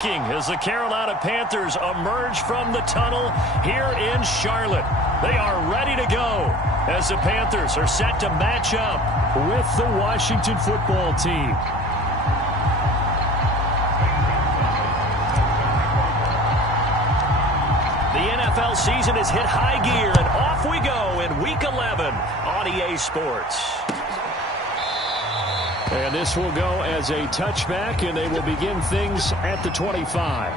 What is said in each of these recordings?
As the Carolina Panthers emerge from the tunnel here in Charlotte. They are ready to go as the Panthers are set to match up with the Washington football team. The NFL season has hit high gear, and off we go in Week 11 on EA Sports. And this will go as a touchback, and they will begin things at the 25.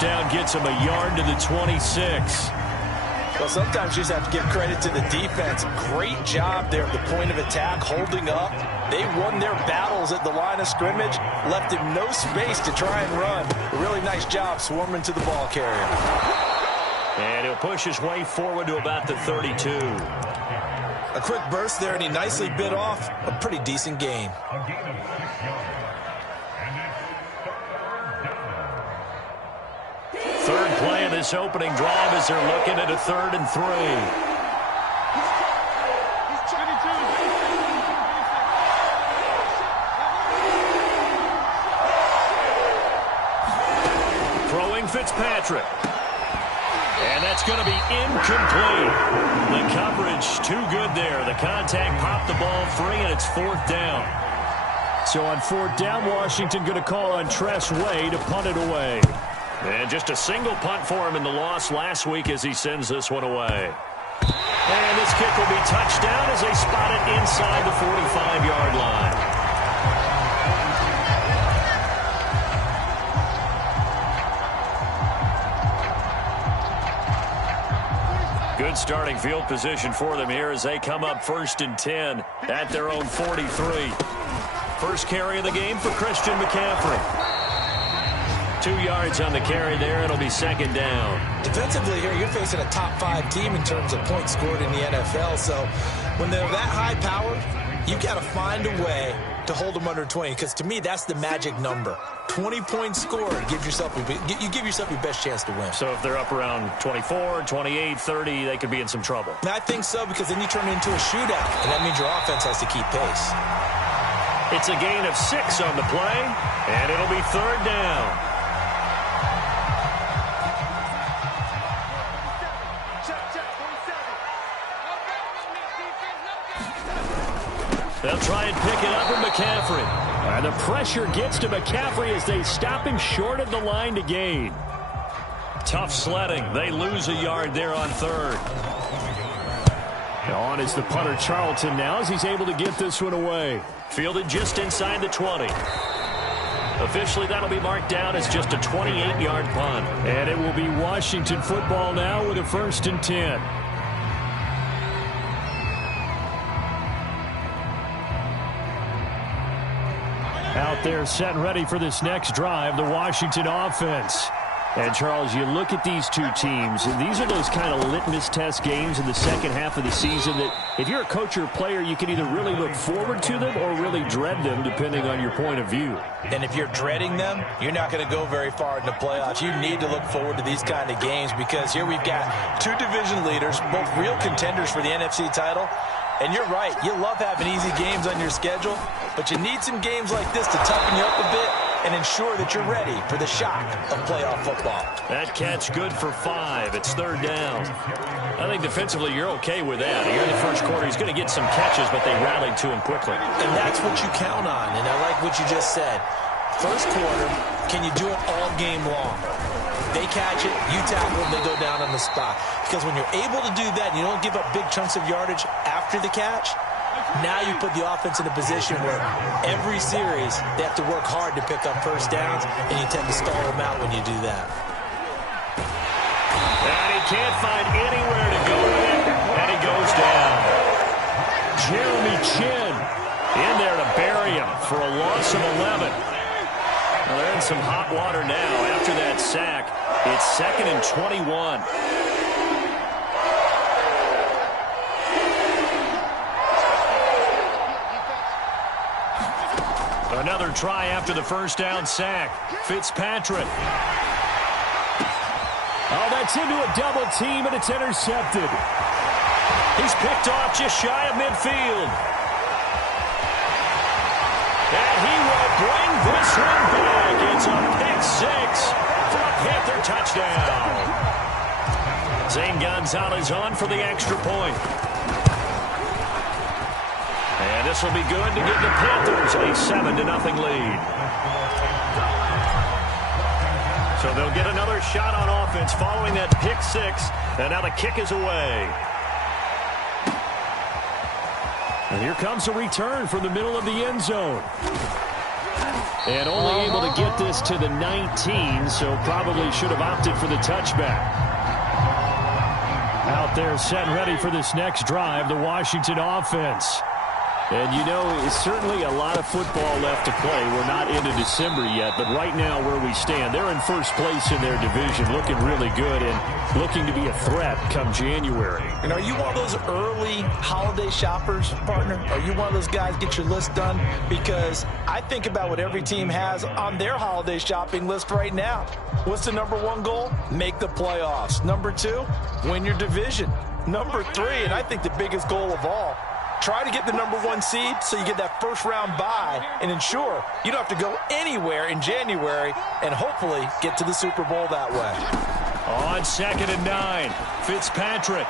Down gets him a yard to the 26. Well, sometimes you just have to give credit to the defense. Great job there at the point of attack, holding up. They won their battles at the line of scrimmage, left him no space to try and run. A really nice job swarming to the ball carrier. And he'll push his way forward to about the 32. A quick burst there, and he nicely bit off a pretty decent gain. Third play of this opening drive as they're looking at a 3rd and 3. Throwing Fitzpatrick. And that's going to be incomplete. The coverage too good there. The contact popped the ball free, and it's 4th down. So on 4th down, Washington going to call on Tress Way to punt it away. And just a single punt for him in the loss last week as he sends this one away. And this kick will be touchdown as they spot it inside the 45-yard line. Good starting field position for them here as they come up 1st and 10 at their own 43. First carry of the game for Christian McCaffrey. 2 yards on the carry there. It'll be 2nd down. Defensively here, you're facing a top 5 team in terms of points scored in the NFL. So when they're that high powered, you've got to find a way to hold them under 20. Because to me, that's the magic number. 20 points scored. You give yourself your best chance to win. So if they're up around 24, 28, 30, they could be in some trouble. And I think so, because then you turn it into a shootout. And that means your offense has to keep pace. It's a gain of 6 on the play. And it'll be 3rd down. They'll try and pick it up with McCaffrey. And the pressure gets to McCaffrey as they stop him short of the line to gain. Tough sledding. They lose a yard there on 3rd. On is the punter Charlton now as he's able to get this one away. Fielded just inside the 20. Officially, that'll be marked down as just a 28-yard punt. And it will be Washington football now with a 1st and 10. Out there set and ready for this next drive, the Washington offense. And, Charles, you look at these two teams, and these are those kind of litmus test games in the second half of the season that if you're a coach or a player, you can either really look forward to them or really dread them, depending on your point of view. And if you're dreading them, you're not going to go very far in the playoffs. You need to look forward to these kind of games because here we've got 2 division leaders, both real contenders for the NFC title. And you're right, you love having easy games on your schedule, but you need some games like this to toughen you up a bit and ensure that you're ready for the shock of playoff football. That catch good for 5. It's 3rd down. I think defensively you're okay with that. Here in the first quarter, he's going to get some catches, but they rallied to him quickly. And that's what you count on, and I like what you just said. First quarter, can you do it all game long? They catch it, you tackle them, they go down on the spot. Because when you're able to do that and you don't give up big chunks of yardage after the catch, now you put the offense in a position where every series they have to work hard to pick up first downs, and you tend to stall them out when you do that. And he can't find anywhere to go with it, and he goes down. Jeremy Chin for a loss of 11. Well, they're in some hot water now. After that sack, it's 2nd and 21. Another try after the first down sack. Fitzpatrick. Oh, that's into a double team, and it's intercepted. He's picked off just shy of midfield. And he will bring this one back. It's a pick-6 for a Panther touchdown. Zane Gonzalez on for the extra point. And this will be good to give the Panthers a 7-0 lead. So they'll get another shot on offense following that pick-6. And now the kick is away. And here comes a return from the middle of the end zone. And only able to get this to the 19, so probably should have opted for the touchback. Out there set and ready for this next drive, the Washington offense. And, you know, it's certainly a lot of football left to play. We're not into December yet, but right now where we stand, they're in first place in their division, looking really good and looking to be a threat come January. And are you one of those early holiday shoppers, partner? Are you one of those guys get your list done? Because I think about what every team has on their holiday shopping list right now. What's the number 1 goal? Make the playoffs. Number 2, win your division. Number 3, and I think the biggest goal of all, try to get the number 1 seed so you get that first-round bye and ensure you don't have to go anywhere in January and hopefully get to the Super Bowl that way. On 2nd and 9, Fitzpatrick.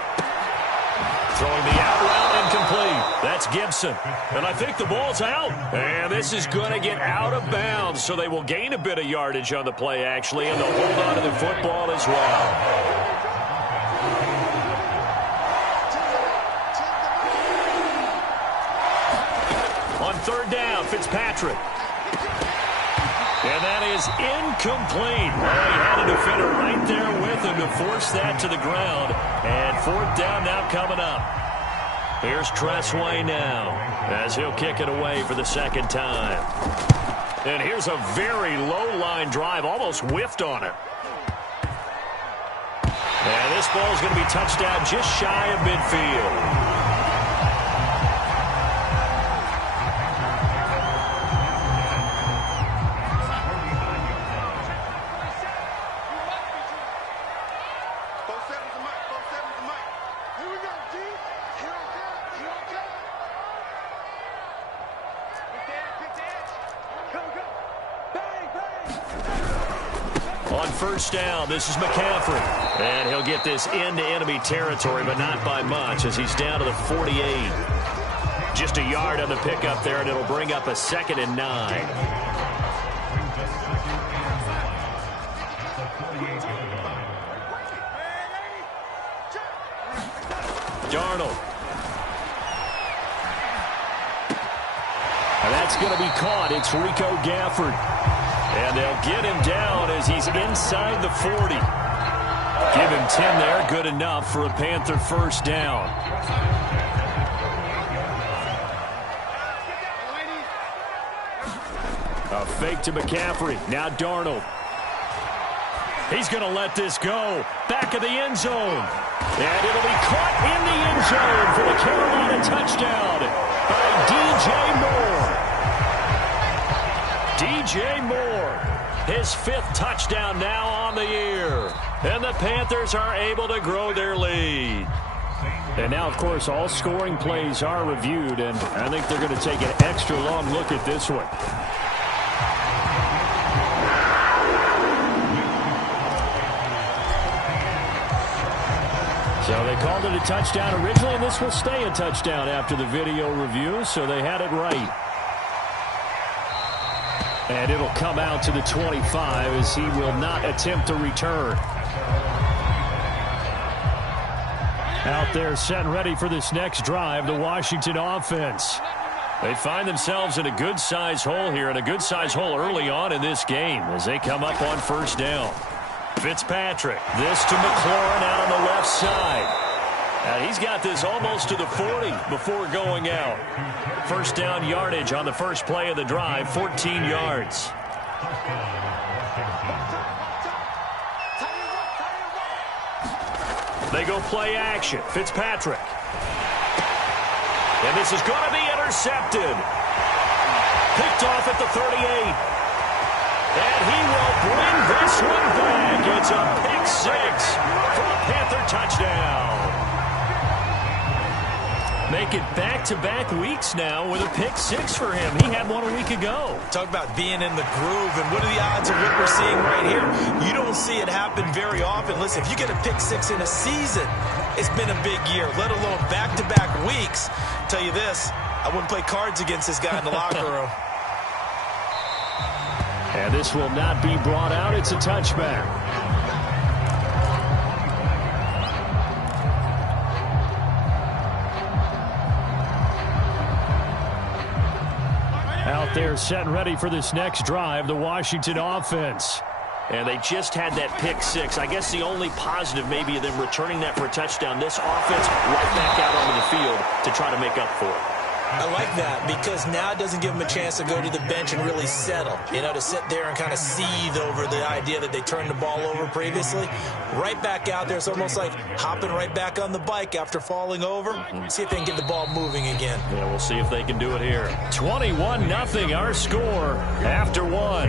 Throwing the out route incomplete. That's Gibson. And I think the ball's out. And this is going to get out of bounds, so they will gain a bit of yardage on the play, actually, and they'll hold on to the football as well. On 3rd down, Fitzpatrick. And that is incomplete. Well, he had a defender right there with him to force that to the ground. And 4th down now coming up. Here's Tressway now as he'll kick it away for the 2nd time. And here's a very low-line drive, almost whiffed on it. And this ball is going to be touched down just shy of midfield. On 1st down, this is McCaffrey. And he'll get this into enemy territory, but not by much as he's down to the 48. Just a yard on the pickup there, and it'll bring up a 2nd and 9. Darnold. And that's going to be caught. It's Rico Gafford. And they'll get him down as he's inside the 40. Give him 10 there. Good enough for a Panther 1st down. A fake to McCaffrey. Now Darnold. He's going to let this go. Back of the end zone. And it'll be caught in the end zone for the Carolina touchdown by DJ Moore. DJ Moore, his 5th touchdown now on the year. And the Panthers are able to grow their lead. And now, of course, all scoring plays are reviewed, and I think they're going to take an extra long look at this one. So they called it a touchdown originally, and this will stay a touchdown after the video review, so they had it right. And it'll come out to the 25 as he will not attempt to return. Out there set and ready for this next drive, the Washington offense. They find themselves in a good-sized hole here, and a good-sized hole early on in this game as they come up on 1st down. Fitzpatrick, this to McLaurin out on the left side. And he's got this almost to the 40 before going out. First down yardage on the first play of the drive, 14 yards. They go play action. Fitzpatrick. And this is going to be intercepted. Picked off at the 38. And he will bring this one back. It's a pick six for a Panther touchdown. Make it back-to-back weeks now with a pick six for him. He had one a week ago. Talk about being in the groove, and what are the odds of what we're seeing right here? You don't see it happen very often. Listen, if you get a pick six in a season, it's been a big year, let alone back-to-back weeks. I'll tell you this, I wouldn't play cards against this guy in the locker room. And this will not be brought out. It's a touchback. Out there set and ready for this next drive, the Washington offense. And they just had that pick six. I guess the only positive maybe of them returning that for a touchdown. This offense right back out onto the field to try to make up for it. I like that because now it doesn't give them a chance to go to the bench and really settle. You know, to sit there and kind of seethe over the idea that they turned the ball over previously. Right back out there. It's almost like hopping right back on the bike after falling over. See if they can get the ball moving again. Yeah, we'll see if they can do it here. 21-0 our score after one.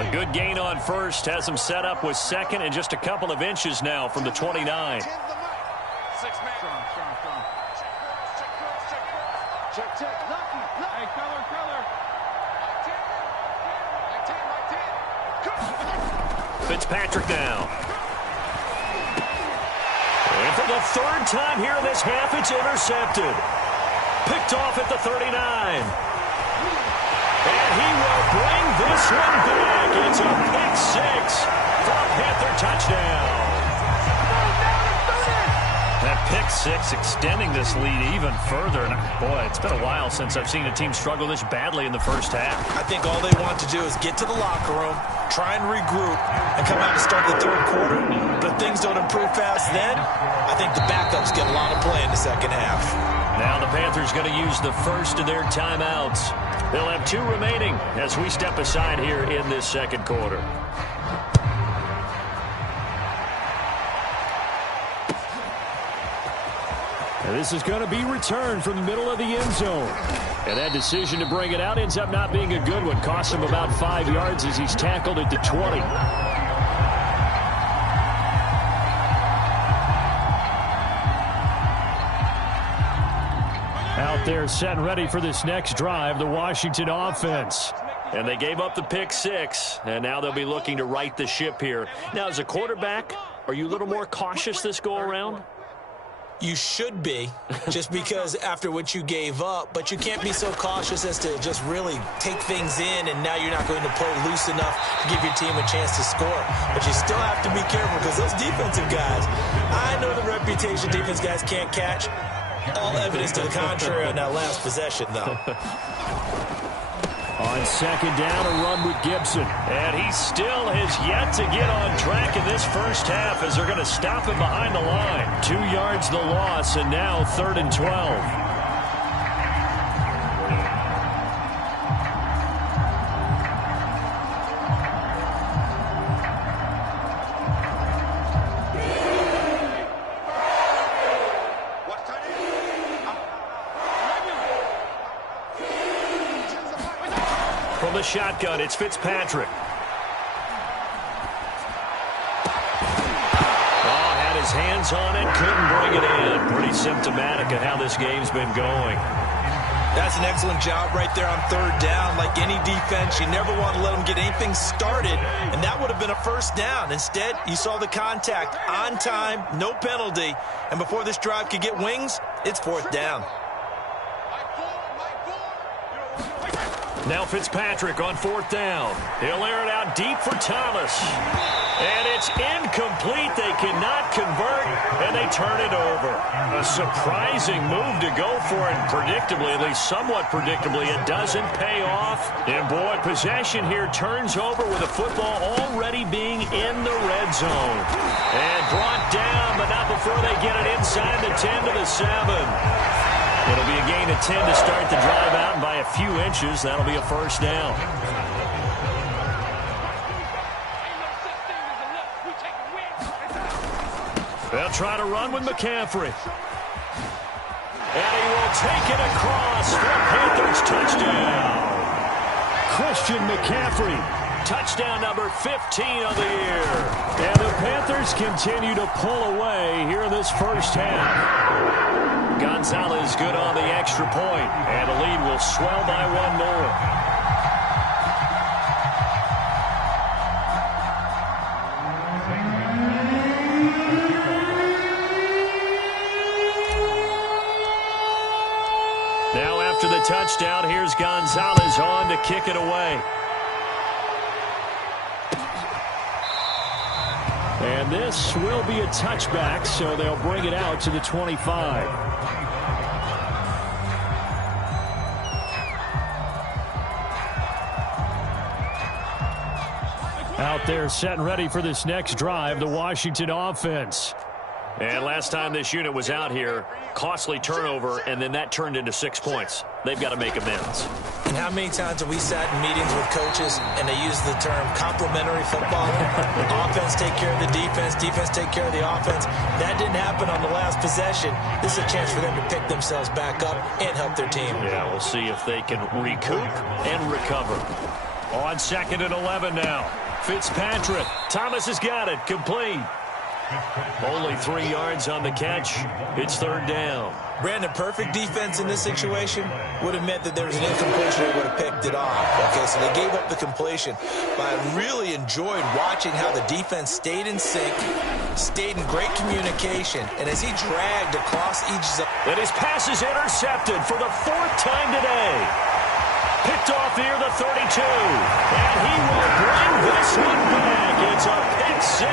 A good gain on first has them set up with second and just a couple of inches now from the 29. Fitzpatrick now. And for the third time here in this half, it's intercepted. Picked off at the 39. And he will bring this one back. It's a pick six for a Panther touchdown. That pick six extending this lead even further. And boy, it's been a while since I've seen a team struggle this badly in the first half. I think all they want to do is get to the locker room, try and regroup, and come out to start the third quarter. But if things don't improve fast then, I think the backups get a lot of play in the second half. Now the Panthers going to use the first of their timeouts. They'll have two remaining as we step aside here in this second quarter. And this is going to be returned from the middle of the end zone. And that decision to bring it out ends up not being a good one. Costs him about 5 yards as he's tackled at the 20. Out there set and ready for this next drive, the Washington offense. And they gave up the pick six, and now they'll be looking to right the ship here. Now, as a quarterback, are you a little more cautious this go-around? You should be, just because after what you gave up, but you can't be so cautious as to just really take things in, and now you're not going to play loose enough to give your team a chance to score. But you still have to be careful because those defensive guys, I know the reputation defense guys can't catch. All evidence to the contrary on that last possession, though. On second down, a run with Gibson. And he still has yet to get on track in this first half as they're going to stop him behind the line. 2 yards the loss, and now 3rd and 12. From the shotgun, it's Fitzpatrick. Oh, had his hands on it, couldn't bring it in. Pretty symptomatic of how this game's been going. That's an excellent job right there on third down. Like any defense, you never want to let them get anything started, and that would have been a first down. Instead, you saw the contact on time, no penalty, and before this drive could get wings, it's fourth down. Now Fitzpatrick on fourth down. He'll air it out deep for Thomas. And it's incomplete. They cannot convert, and they turn it over. A surprising move to go for it. Predictably, at least somewhat predictably, it doesn't pay off. And boy, possession here turns over with the football already being in the red zone. And brought down, but not before they get it inside the 10 to the 7. It'll be a gain of 10 to start the drive out, and by a few inches, that'll be a first down. They'll try to run with McCaffrey. And he will take it across for a Panthers touchdown. Christian McCaffrey. Touchdown number 15 of the year. And the Panthers continue to pull away here in this first half. Gonzalez good on the extra point, and the lead will swell by one more. Now after the touchdown, here's Gonzalez on to kick it away. And this will be a touchback, so they'll bring it out to the 25. Out there set and ready for this next drive, the Washington offense. And last time this unit was out here, costly turnover, and then that turned into 6 points. They've got to make amends. And how many times have we sat in meetings with coaches and they use the term complementary football? Offense take care of the defense, defense take care of the offense. That didn't happen on the last possession. This is a chance for them to pick themselves back up and help their team. Yeah, we'll see if they can recoup and recover. On 2nd and 11 now. Fitzpatrick. Thomas has got it. Complete. Only 3 yards on the catch. It's 3rd down. Brandon, perfect defense in this situation would have meant that there was an incompletion. They would have picked it off. Okay, so they gave up the completion. But I really enjoyed watching how the defense stayed in sync, stayed in great communication, and as he dragged across each zone. And his pass is intercepted for the 4th time today. Picked off near the 32. And he will bring this one back. It's a pick 6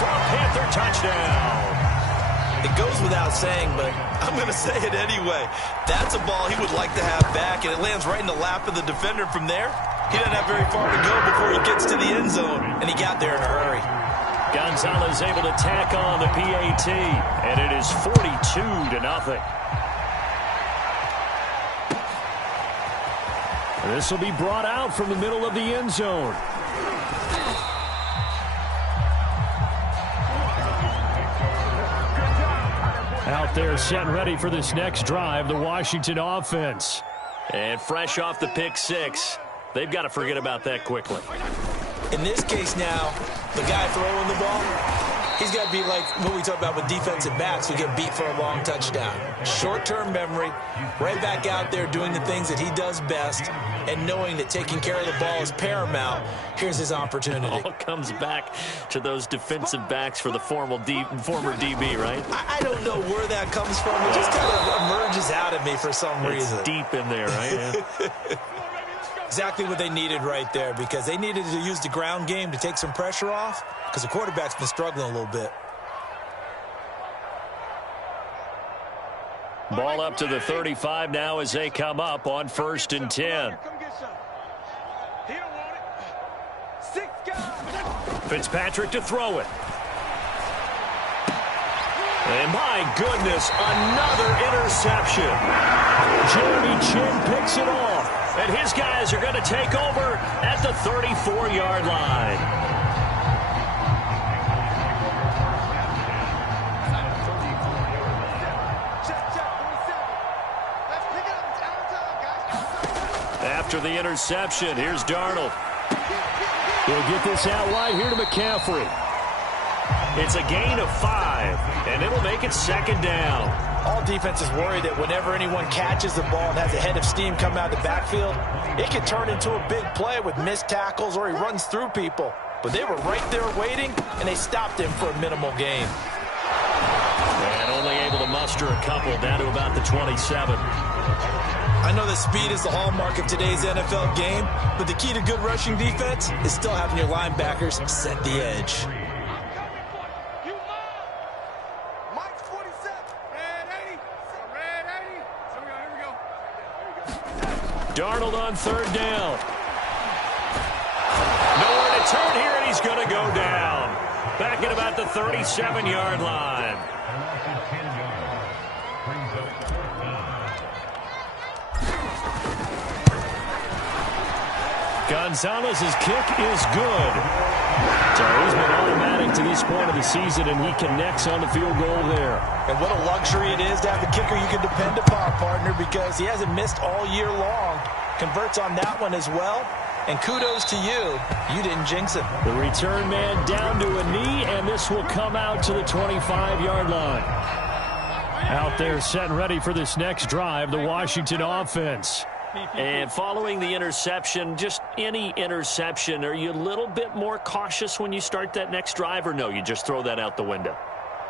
for a Panther touchdown. It goes without saying, but I'm going to say it anyway. That's a ball he would like to have back, and it lands right in the lap of the defender from there. He doesn't have very far to go before he gets to the end zone, and he got there in a hurry. Gonzalez able to tack on the PAT, and it is 42-0. This will be brought out from the middle of the end zone. Out there set and ready for this next drive, the Washington offense. And fresh off the pick 6, they've got to forget about that quickly. In this case now, the guy throwing the ball, he's got to be like what we talk about with defensive backs who get beat for a long touchdown. Short-term memory, right back out there doing the things that he does best, and knowing that taking care of the ball is paramount. Here's his opportunity. It all comes back to those defensive backs for the former DB, right? I don't know where that comes from. It just kind of emerges out of me for some reason. It's deep in there, right? Yeah. Exactly what they needed right there, because they needed to use the ground game to take some pressure off, because the quarterback's been struggling a little bit. Ball up to the 35 now as they come up on 1st and 10. Fitzpatrick to throw it. And my goodness, another interception. Jeremy Chin picks it off. And his guys are going to take over at the 34-yard line. After the interception, here's Darnold. He'll get this out wide here to McCaffrey. It's a gain of 5, and it'll make it 2nd down. All defenses worry that whenever anyone catches the ball and has a head of steam come out of the backfield, it can turn into a big play with missed tackles or he runs through people. But they were right there waiting, and they stopped him for a minimal gain. And only able to muster a couple down to about the 27. I know that speed is the hallmark of today's NFL game, but the key to good rushing defense is still having your linebackers set the edge. Darnold on 3rd down. Nowhere to turn here, and he's going to go down. back at about the 37-yard line. Gonzalez's kick is good. So he's been automatic to this point of the season, and he connects on the field goal there. And what a luxury it is to have a kicker you can depend upon, partner, because he hasn't missed all year long. Converts on that one as well. And kudos to you. You didn't jinx it. The return man down to a knee, and this will come out to the 25-yard line. Out there set and ready for this next drive, the Washington offense. And following the interception, just any interception, are you a little bit more cautious when you start that next drive, or no, you just throw that out the window?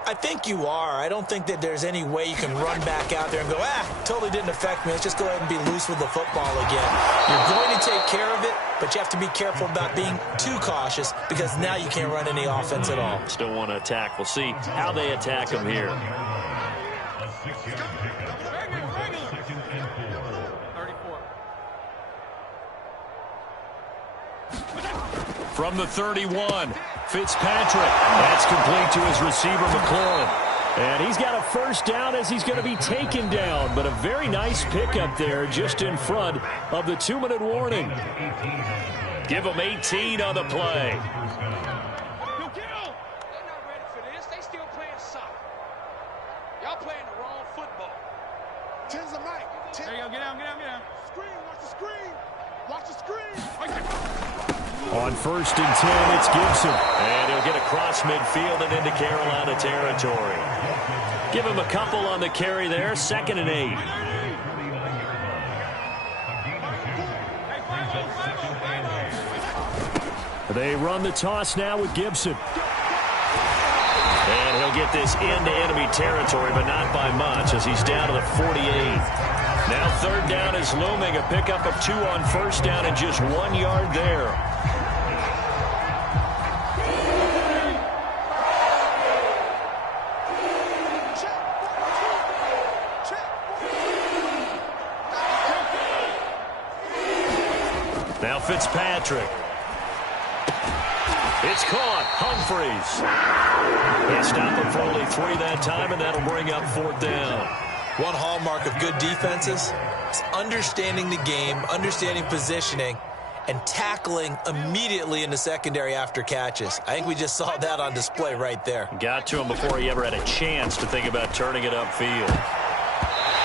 I think you are. I don't think that there's any way you can run back out there and go, totally didn't affect me. Let's just go ahead and be loose with the football again. You're going to take care of it, but you have to be careful about being too cautious because now you can't run any offense at all. Still want to attack. We'll see how they attack them here. From the 31, Fitzpatrick. That's complete to his receiver, McLaurin. And he's got a first down as he's going to be taken down. But a very nice pickup there just in front of the 2-minute warning. Give him 18 on the play. They're not ready for this. They still playing soccer. Y'all playing the wrong football. Ten's a mic. There you go. Get down, get down, get down. Screen. Watch the screen. Watch the screen. On 1st and 10, it's Gibson. And he'll get across midfield and into Carolina territory. Give him a couple on the carry there. 2nd and 8. They run the toss now with Gibson. And he'll get this into enemy territory, but not by much as he's down to the 48. Now 3rd down is looming. A pickup of 2 on 1st down and just 1 yard there. Now Fitzpatrick. It's caught. Humphreys. They stop him for only 3 that time, and that'll bring up 4th down. One hallmark of good defenses is understanding the game, understanding positioning, and tackling immediately in the secondary after catches. I think we just saw that on display right there. Got to him before he ever had a chance to think about turning it upfield.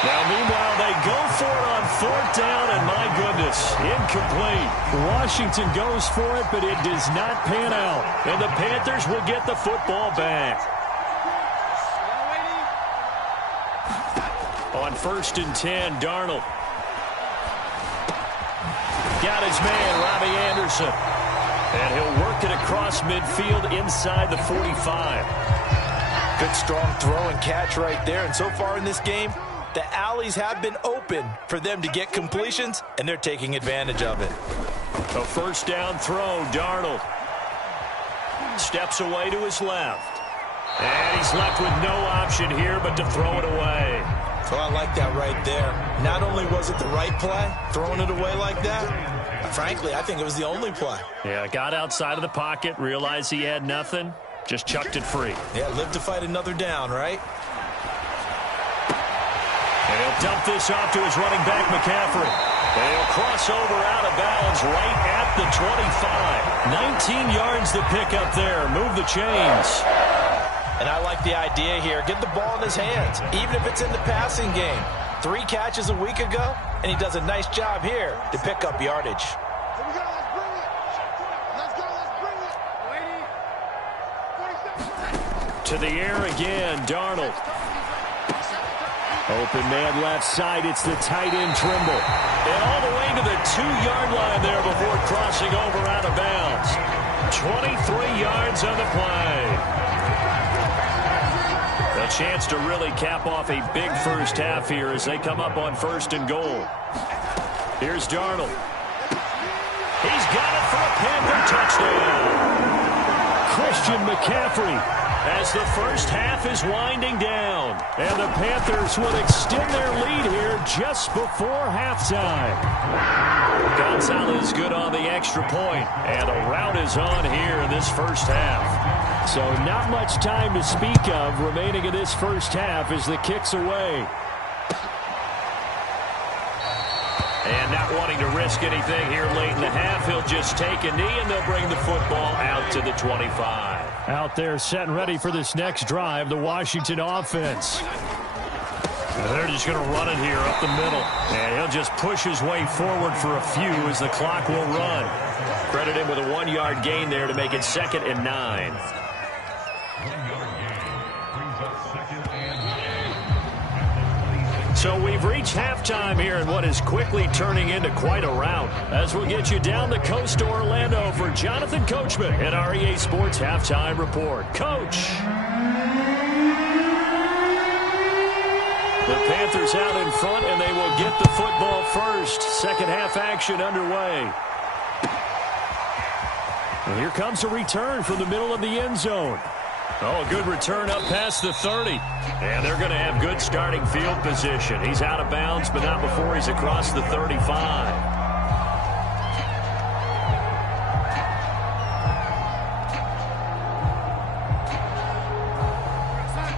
Now, meanwhile, they go for it on 4th down, and my goodness, incomplete. Washington goes for it, but it does not pan out. And the Panthers will get the football back. On 1st and 10, Darnold. Got his man, Robbie Anderson. And he'll work it across midfield inside the 45. Good, strong throw and catch right there. And so far in this game, the alleys have been open for them to get completions, and they're taking advantage of it. A 1st down throw, Darnold. Steps away to his left. And he's left with no option here but to throw it away. So I like that right there. Not only was it the right play, throwing it away like that, frankly, I think it was the only play. Yeah, got outside of the pocket, realized he had nothing, just chucked it free. Yeah, live to fight another down, right? And he'll dump this off to his running back, McCaffrey. And he'll cross over out of bounds right at the 25. 19 yards to pick up there. Move the chains. And I like the idea here. Get the ball in his hands, even if it's in the passing game. 3 catches a week ago, and he does a nice job here to pick up yardage. Here we go. Let's bring it. Let's go. Let's bring it. To the air again, Darnold. Open man left side. It's the tight end Trimble. And all the way to the 2-yard line there before crossing over out of bounds. 23 yards on the play. A chance to really cap off a big first half here as they come up on 1st and goal. Here's Darnold. He's got it for a Panther touchdown. Christian McCaffrey. As the first half is winding down. And the Panthers will extend their lead here just before halftime. Gonzalez good on the extra point. And a rout is on here in this first half. So not much time to speak of remaining in this first half as the kick's away. And not wanting to risk anything here late in the half, he'll just take a knee and they'll bring the football out to the 25. Out there set and ready for this next drive, the Washington offense. They're just going to run it here up the middle. And he'll just push his way forward for a few as the clock will run. Credit him with a 1-yard gain there to make it 2nd and 9. So we've reached halftime here in what is quickly turning into quite a rout. As we'll get you down the coast to Orlando for Jonathan Coachman at our EA Sports Halftime Report. Coach. The Panthers out in front, and they will get the football first. Second half action underway. And here comes a return from the middle of the end zone. Oh, a good return up past the 30. And they're going to have good starting field position. He's out of bounds, but not before he's across the 35.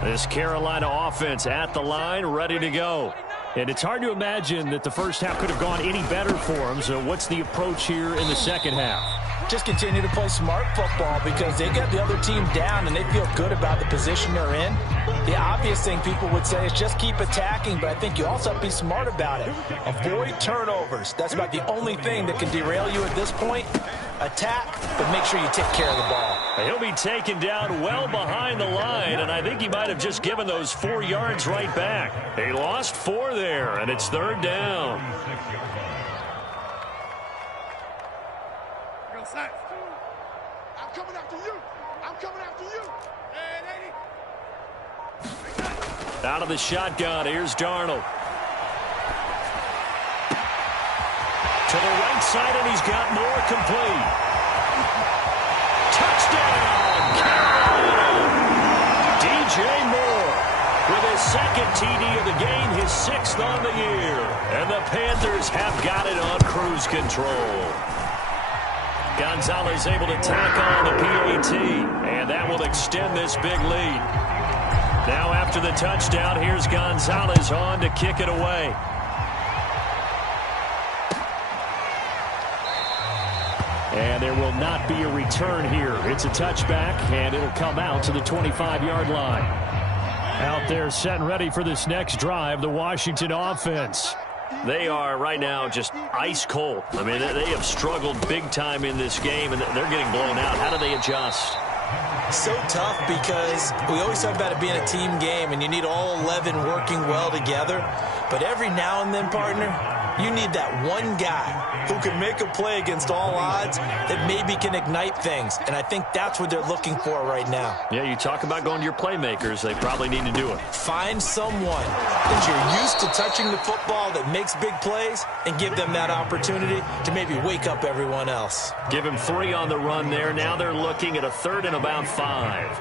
This Carolina offense at the line, ready to go. And it's hard to imagine that the first half could have gone any better for them. So what's the approach here in the second half? Just continue to play smart football because they got the other team down and they feel good about the position they're in. The obvious thing people would say is just keep attacking, but I think you also have to be smart about it. Avoid turnovers. That's about the only thing that can derail you at this point. Attack, but make sure you take care of the ball. He'll be taken down well behind the line, and I think he might have just given those 4 yards right back. He lost 4 there, and it's 3rd down. I'm coming after you. I'm coming after you. Hey, lady. Out of the shotgun, here's Darnold. To the right side, and he's got more complete. Touchdown, Carolina! DJ Moore with his 2nd TD of the game, his 6th on the year. And the Panthers have got it on cruise control. Gonzalez able to tack on the PAT, and that will extend this big lead. Now after the touchdown, here's Gonzalez on to kick it away. And there will not be a return here. It's a touchback, and it'll come out to the 25-yard line. Out there set and ready for this next drive, the Washington offense. They are right now just ice cold. I mean, they have struggled big time in this game, and they're getting blown out. How do they adjust? So tough because we always talk about it being a team game, and you need all 11 working well together. But every now and then, partner, you need that one guy who can make a play against all odds that maybe can ignite things. And I think that's what they're looking for right now. Yeah, you talk about going to your playmakers. They probably need to do it. Find someone that you're used to touching the football that makes big plays and give them that opportunity to maybe wake up everyone else. Give him 3 on the run there. Now they're looking at a 3rd and about 5.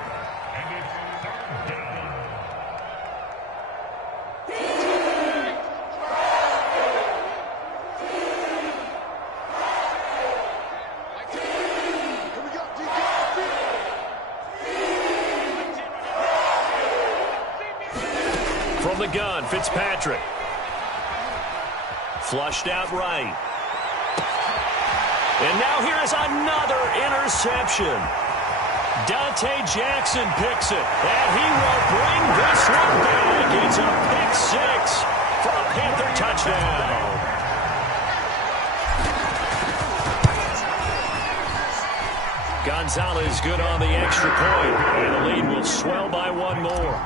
From the gun, Fitzpatrick. Flushed out right. And now here is another interception. Dante Jackson picks it, and he will bring this one back. It's a pick 6 for a Panther touchdown. Gonzalez good on the extra point, and the lead will swell by 1 more.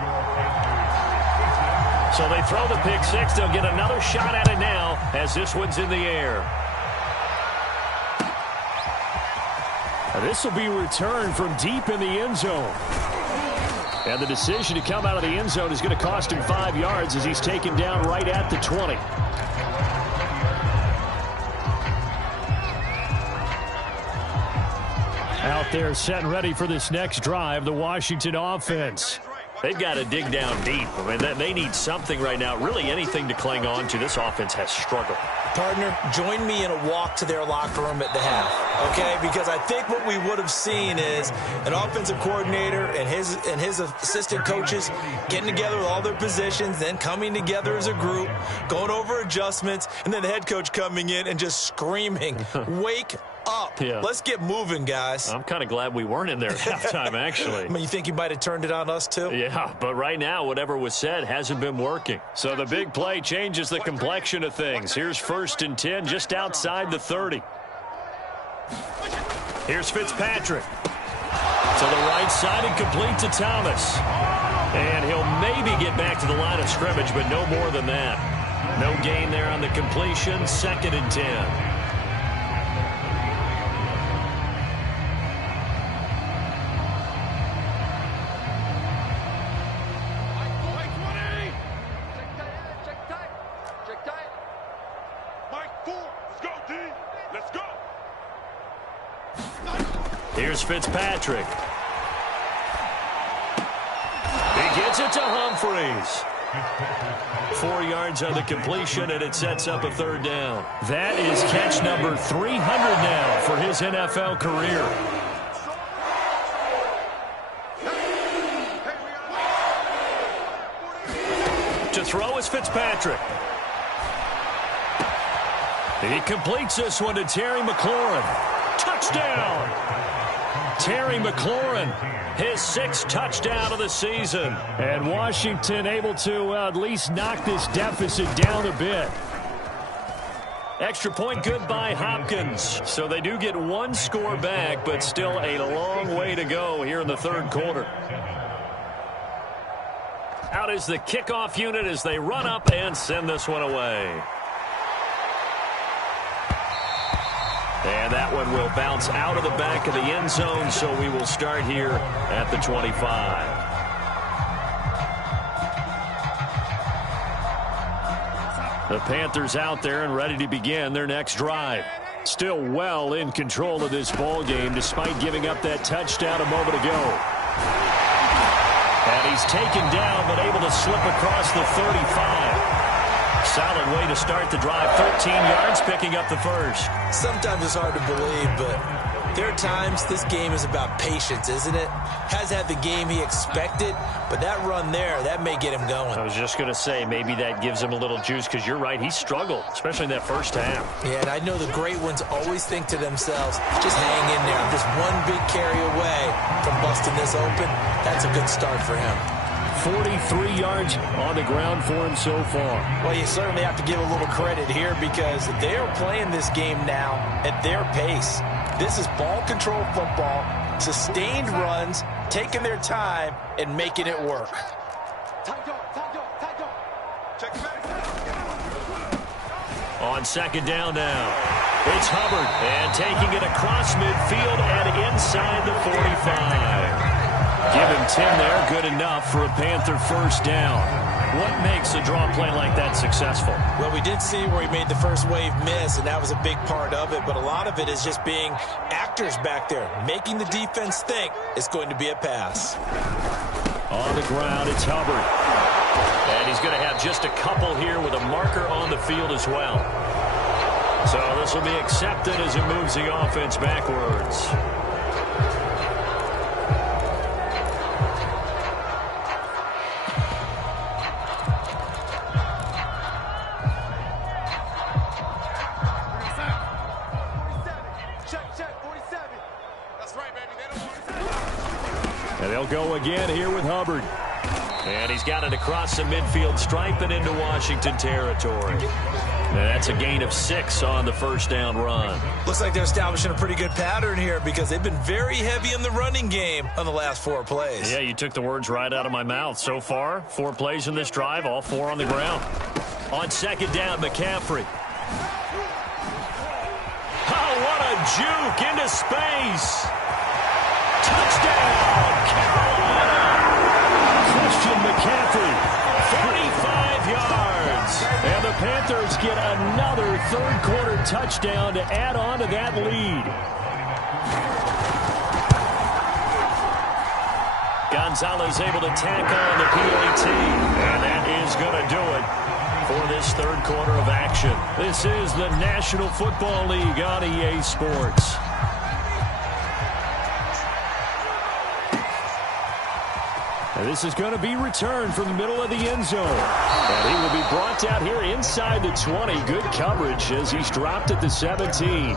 So they throw the pick 6. They'll get another shot at it now as this one's in the air. This will be returned from deep in the end zone. And the decision to come out of the end zone is going to cost him 5 yards as he's taken down right at the 20. Out there set and ready for this next drive, the Washington offense. They've got to dig down deep. I mean, they need something right now, really anything to cling on to. This offense has struggled. Partner, join me in a walk to their locker room at the half, okay? Because I think what we would have seen is an offensive coordinator and his assistant coaches getting together with all their positions, then coming together as a group, going over adjustments, and then the head coach coming in and just screaming, wake up. Yeah. Let's get moving, guys. I'm kind of glad we weren't in there at halftime, actually. I mean, you think he might have turned it on us, too? Yeah, but right now, whatever was said hasn't been working. So the big play changes the complexion of things. Here's 1st and 10, just outside the 30. Here's Fitzpatrick. To the right side and complete to Thomas. And he'll maybe get back to the line of scrimmage, but no more than that. No gain there on the completion, 2nd and 10. Here's Fitzpatrick. He gets it to Humphreys. 4 yards on the completion, and it sets up a 3rd down. That is catch number 300 now for his NFL career. To throw is Fitzpatrick. He completes this one to Terry McLaurin. Touchdown! Terry McLaurin, his 6th touchdown of the season. And Washington able to at least knock this deficit down a bit. Extra point good by Hopkins. So they do get 1 score back, but still a long way to go here in the 3rd quarter. Out is the kickoff unit as they run up and send this one away. And that one will bounce out of the back of the end zone, so we will start here at the 25. The Panthers out there and ready to begin their next drive. Still well in control of this ball game despite giving up that touchdown a moment ago. And he's taken down but able to slip across the 35. Solid way to start the drive. 13 yards, picking up the 1st. Sometimes it's hard to believe, but there are times this game is about patience, isn't it? Has had the game he expected, but that run there, that may get him going. I was just going to say, maybe that gives him a little juice, because you're right, he struggled, especially in that 1st half. Yeah, and I know the great ones always think to themselves, just hang in there. I'm just one big carry away from busting this open. That's a good start for him. 43 yards on the ground for him so far. Well, you certainly have to give a little credit here because they're playing this game now at their pace. This is ball control football, sustained runs, taking their time and making it work. On 2nd down now, it's Hubbard, and taking it across midfield and inside the 45. Give him 10 there, good enough for a Panther 1st down. What makes a draw play like that successful? Well, we did see where he made the first wave miss, and that was a big part of it, but a lot of it is just being actors back there, making the defense think it's going to be a pass. On the ground, it's Hubbard. And he's going to have just a couple here with a marker on the field as well. So this will be accepted as it moves the offense backwards. And they'll go again here with Hubbard. And he's got it across the midfield stripe and into Washington territory. And that's a gain of 6 on the 1st down run. Looks like they're establishing a pretty good pattern here because they've been very heavy in the running game on the last 4 plays. Yeah, you took the words right out of my mouth. So far, 4 plays in this drive, all 4 on the ground. On 2nd down, McCaffrey. Oh, what a juke into space. Touchdown, Carolina! Christian McCaffrey, 35 yards. And the Panthers get another 3rd quarter touchdown to add on to that lead. Gonzalez able to tack on the PAT, and that is going to do it for this third quarter of action. This is the National Football League on EA Sports. And this is going to be returned from the middle of the end zone. And he will be brought down here inside the 20. Good coverage as he's dropped at the 17.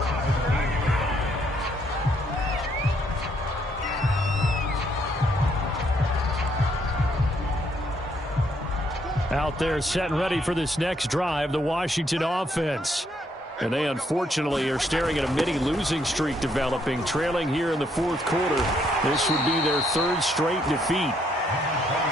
Out there set and ready for this next drive, the Washington offense. And they unfortunately are staring at a mini losing streak developing, trailing here in the fourth quarter. This would be their third straight defeat.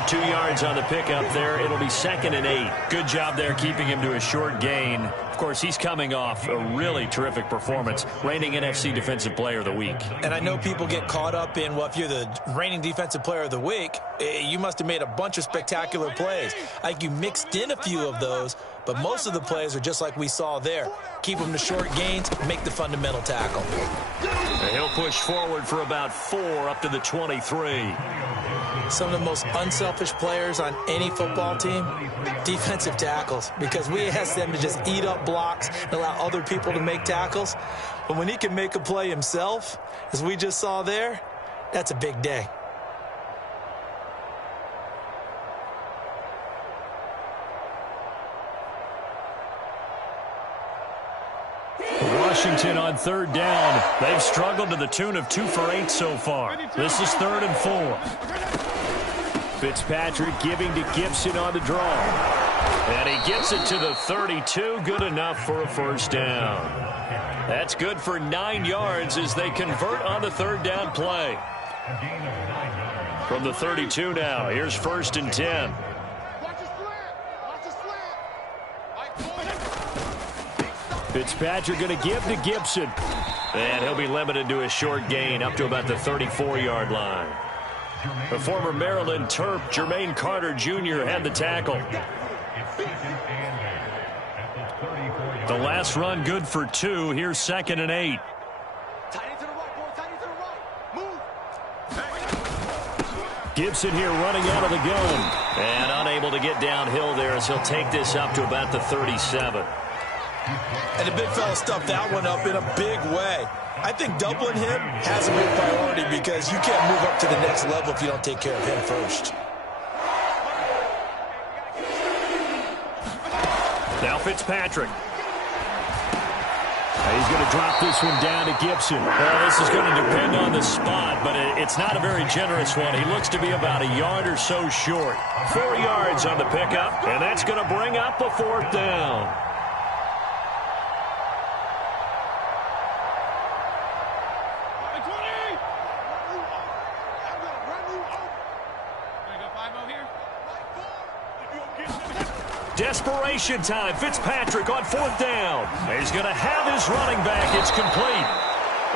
2 yards on the pickup there. It'll be 2nd and 8. Good job there keeping him to a short gain. Of course, he's coming off a really terrific performance, reigning NFC Defensive Player of the Week. And I know people get caught up in, well, if you're the reigning Defensive Player of the Week, you must have made a bunch of spectacular plays. Like you mixed in a few of those, but most of the plays are just like we saw there. Keep them to short gains, make the fundamental tackle. And he'll push forward for about 4 up to the 23. Some of the most unselfish players on any football team, defensive tackles, because we ask them to just eat up blocks and allow other people to make tackles. But when he can make a play himself, as we just saw there, that's a big day. Washington on third down. They've struggled to the tune of 2 for 8 so far. This is 3rd and 4. Fitzpatrick giving to Gibson on the draw. And he gets it to the 32. Good enough for a first down. That's good for 9 yards as they convert on the third down play. From the 32 now, here's 1st and 10. Fitzpatrick going to give to Gibson. And he'll be limited to a short gain up to about the 34-yard line. The former Maryland Terp, Jermaine Carter Jr. had the tackle. The last run good for 2. Here's 2nd and 8. Gibson here running out of the gun. And unable to get downhill there as he'll take this up to about the 37. And the big fella stuffed that one up in a big way. I think doubling him has a big priority because you can't move up to the next level if you don't take care of him first. Now Fitzpatrick. He's going to drop this one down to Gibson. Well, this is going to depend on the spot, but it's not a very generous one. He looks to be about a yard or so short. 4 yards on the pickup, and that's going to bring up a 4th down. Desperation time. Fitzpatrick on 4th down. He's going to have his running back. It's complete.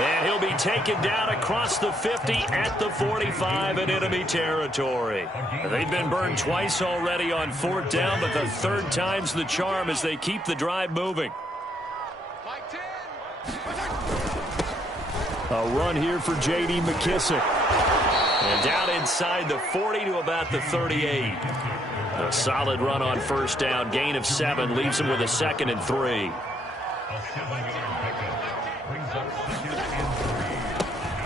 And he'll be taken down across the 50 at the 45 in enemy territory. They've been burned twice already on 4th down, but the 3rd time's the charm as they keep the drive moving. A run here for J.D. McKissick. And down inside the 40 to about the 38. A solid run on 1st down. Gain of 7 leaves him with a 2nd and 3.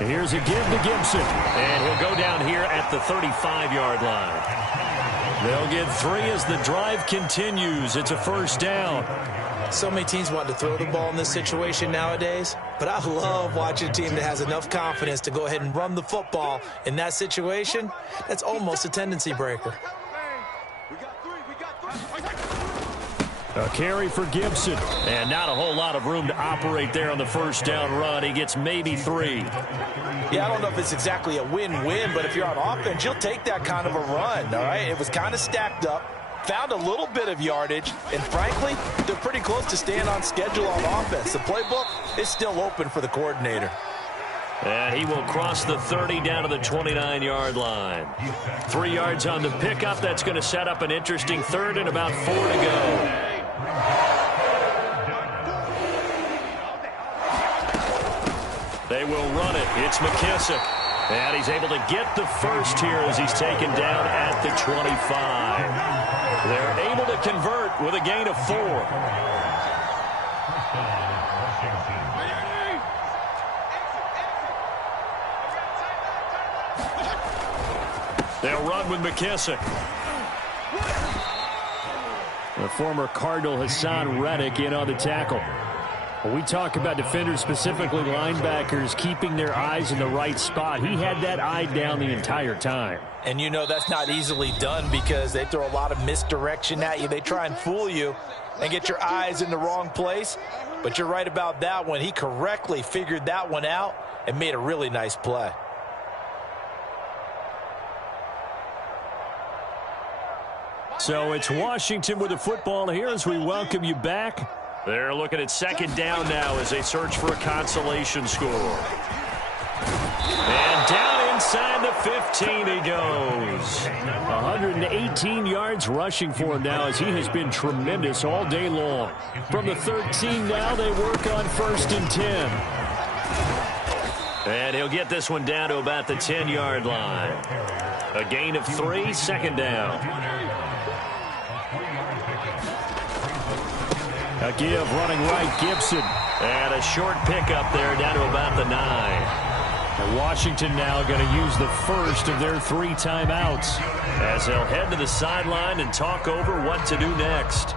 Here's a give to Gibson. And he'll go down here at the 35-yard line. They'll get 3 as the drive continues. It's a 1st down. So many teams want to throw the ball in this situation nowadays, but I love watching a team that has enough confidence to go ahead and run the football in that situation. That's almost a tendency breaker. A carry for Gibson. And not a whole lot of room to operate there on the 1st down run. He gets maybe 3. Yeah, I don't know if it's exactly a win-win, but if you're on offense, you'll take that kind of a run, all right? It was kind of stacked up, found a little bit of yardage, and frankly, they're pretty close to staying on schedule on offense. The playbook is still open for the coordinator. And he will cross the 30 down to the 29-yard line. 3 yards on the pickup. That's going to set up an interesting 3rd and about 4 to go. They will run it. It's McKissick. And he's able to get the first here as he's taken down at the 25. They're able to convert with a gain of 4. They'll run with McKissick. The former Cardinal Hassan Reddick in on the tackle. When we talk about defenders, specifically linebackers, keeping their eyes in the right spot, he had that eye down the entire time. And you know that's not easily done because they throw a lot of misdirection at you. They try and fool you and get your eyes in the wrong place. But you're right about that one. He correctly figured that one out and made a really nice play. So it's Washington with the football here as we welcome you back. They're looking at second down now as they search for a consolation score. And down inside the 15 he goes. 118 yards rushing for him now as he has been tremendous all day long. From the 13 now, they work on 1st and 10. And he'll get this one down to about the 10-yard line. A gain of 3, second down. A give running right, Gibson. And a short pickup there down to about the 9. And Washington now going to use the first of their 3 timeouts as they'll head to the sideline and talk over what to do next.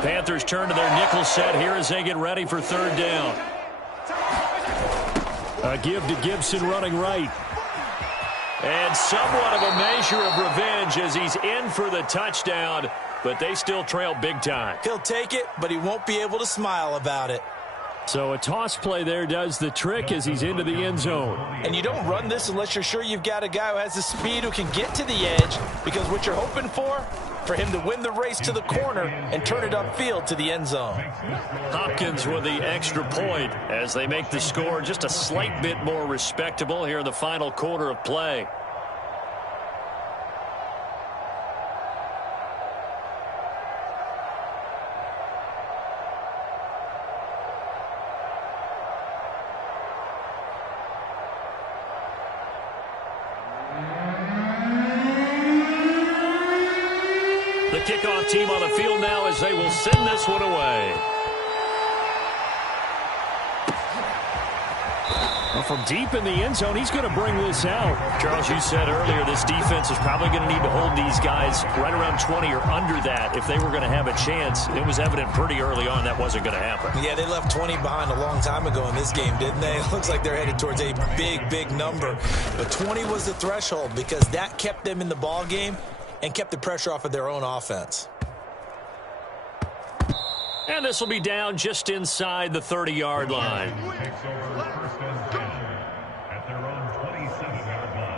Panthers turn to their nickel set here as they get ready for 3rd down. A give to Gibson running right. And somewhat of a measure of revenge as he's in for the touchdown, but they still trail big time. He'll take it, but he won't be able to smile about it. So a toss play there does the trick as he's into the end zone. And you don't run this unless you're sure you've got a guy who has the speed who can get to the edge, because what you're hoping for him to win the race to the corner and turn it upfield to the end zone. Hopkins with the extra point as they make the score just a slight bit more respectable here in the final quarter of play. The kickoff team on the field now as they will send this one away. Well, from deep in the end zone, he's going to bring this out. Charles, you said earlier this defense is probably going to need to hold these guys right around 20 or under that if they were going to have a chance. It was evident pretty early on that wasn't going to happen. Yeah, they left 20 behind a long time ago in this game, didn't they? It looks like they're headed towards a big, big number. But 20 was the threshold because that kept them in the ball game and kept the pressure off of their own offense. And this will be down just inside the 30-yard line. At their own 27-yard line.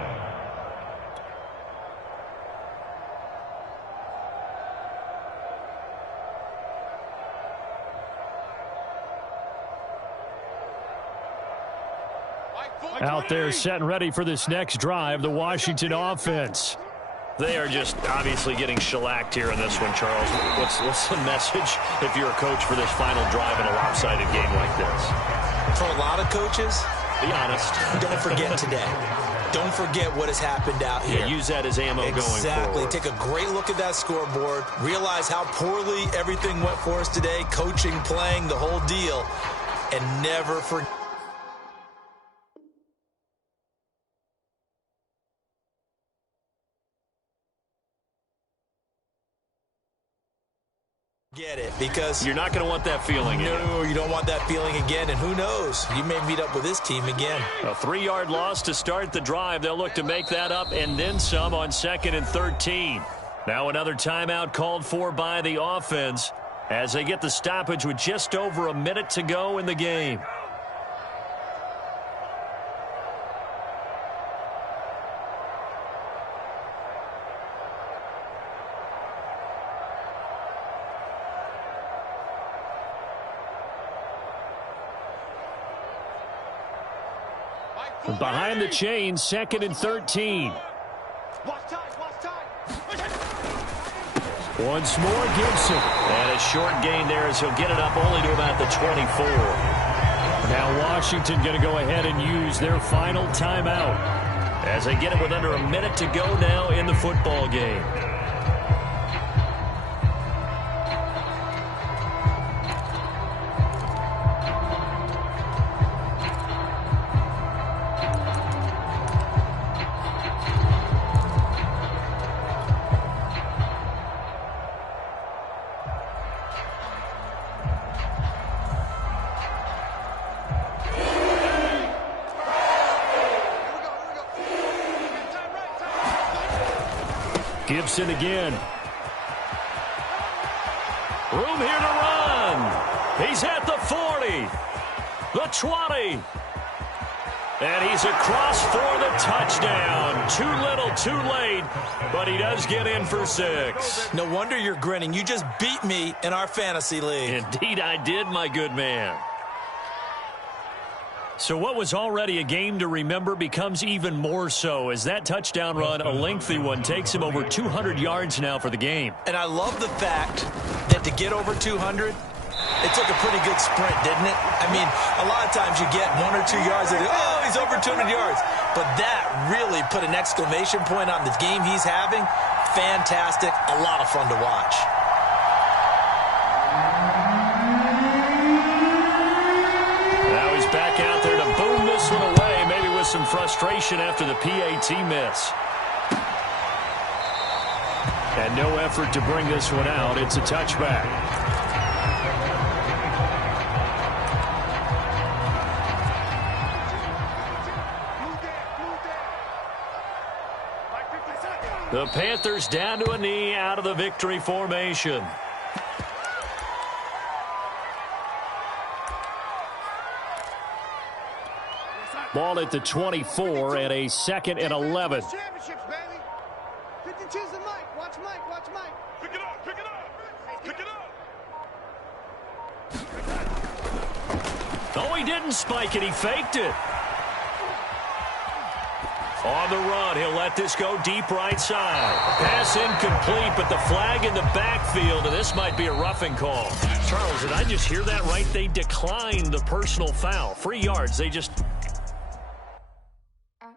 Out there set and ready for this next drive, the Washington offense. They are just obviously getting shellacked here in this one, Charles. What's the message if you're a coach for this final drive in a lopsided game like this? For a lot of coaches, be honest. Don't forget today. Don't forget what has happened out here. Yeah, use that as ammo going forward. Exactly. Take a great look at that scoreboard. Realize how poorly everything went for us today. Coaching, playing, the whole deal. And never forget. Get it, because you're not going to want that feeling. No, you don't want that feeling again, and who knows, you may meet up with this team again. A 3-yard loss to start the drive. They'll look to make that up and then some on 2nd and 13. Now another timeout called for by the offense as they get the stoppage with just over a minute to go in the game. Behind the chain, 2nd and 13. Once more, Gibson. And a short gain there as he'll get it up only to about the 24. Now Washington going to go ahead and use their final timeout as they get it with under a minute to go now in the football game. Gibson again. Room here to run. He's at the 40, the 20. And he's across for the touchdown. Too little, too late, but he does get in for 6. No wonder you're grinning. You just beat me in our fantasy league. Indeed I did, my good man. So what was already a game to remember becomes even more so as that touchdown run, a lengthy one, takes him over 200 yards now for the game. And I love the fact that to get over 200, it took a pretty good sprint, didn't it? I mean, a lot of times you get 1 or 2 yards and, oh, he's over 200 yards. But that really put an exclamation point on the game he's having. Fantastic. A lot of fun to watch. Now he's back out there to boom this one away, maybe with some frustration after the PAT miss. And no effort to bring this one out. It's a touchback. The Panthers down to a knee out of the victory formation. Ball at the 24 and a 2nd and 11. Championships, baby. 52's the Mike. Watch Mike. Watch Mike. Pick it up. Pick it up. Pick it up. Oh, he didn't spike it. He faked it. On the run, he'll let this go deep right side. Pass incomplete, but the flag in the backfield, and this might be a roughing call. Charles, did I just hear that right? They declined the personal foul. 3 yards. They just